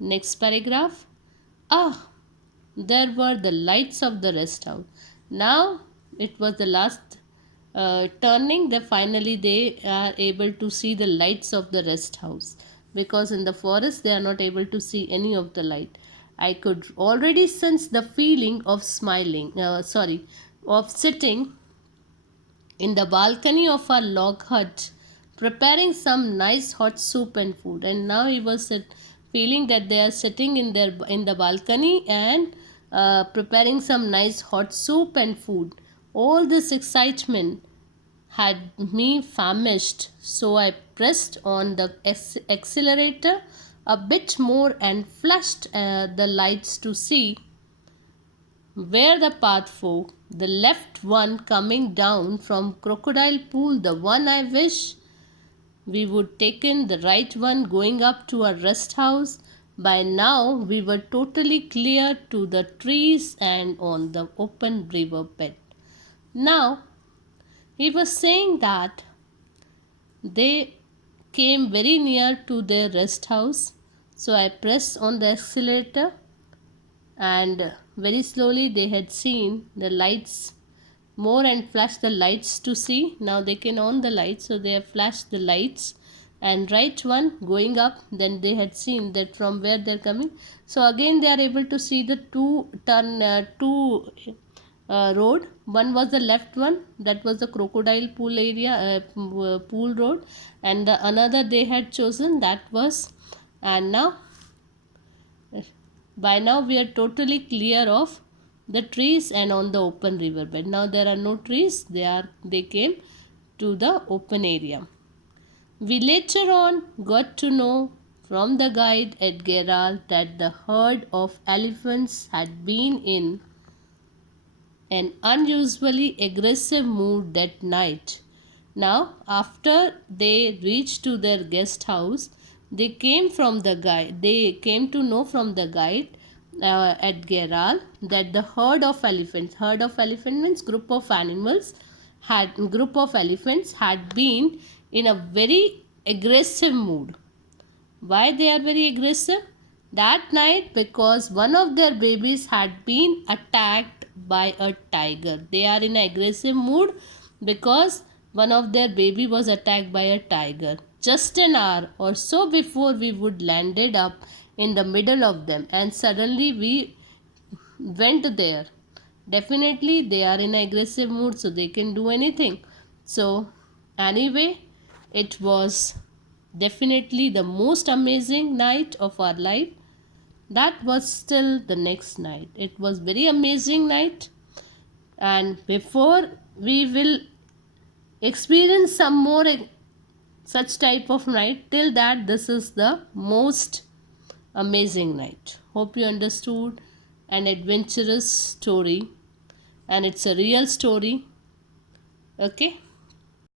Next paragraph. Ah, there were the lights of the rest house. Now it was the last turning. That finally they are able to see the lights of the rest house, because in the forest they are not able to see any of the light. I could already sense the feeling of of sitting in the balcony of our log hut preparing some nice hot soup and food. And now he was feeling that they are sitting in the balcony and preparing some nice hot soup and food. All this excitement had me famished, so I pressed on the accelerator a bit more and flashed the lights to see where the path fork, the left one coming down from Crocodile Pool, the one I wish we would taken, the right one going up to our rest house. By now we were totally clear to the trees and on the open river bed. Now he was saying that they came very near to their rest house. So I pressed on the accelerator, and very slowly they had seen the lights more and flashed the lights to see. Now they can on the lights, so they have flashed the lights, and right one going up. Then they had seen that from where they're coming. So again they are able to see the two road. One was the left one, that was the Crocodile Pool area, pool road, and the another they had chosen, that was. And now by now we are totally clear of the trees and on the open riverbed. Now there are no trees, they came to the open area. We later on got to know from the guide at Geral that the herd of elephants had been in an unusually aggressive mood that night. Now, after they reached to their guest house, they came to know from the guide at Geral that the herd of elephant means group of elephants had been in a very aggressive mood. Why they are very aggressive? That night, because one of their babies had been attacked by a tiger. They are in an aggressive mood because one of their baby was attacked by a tiger. Just an hour or so before we would landed up in the middle of them, and suddenly we went there. Definitely they are in an aggressive mood, so they can do anything. So anyway, it was definitely the most amazing night of our life. That was still the next night. It was very amazing night, and before we will experience some more such type of night, till that this is the most amazing night. Hope you understood an adventurous story, and it's a real story. Okay.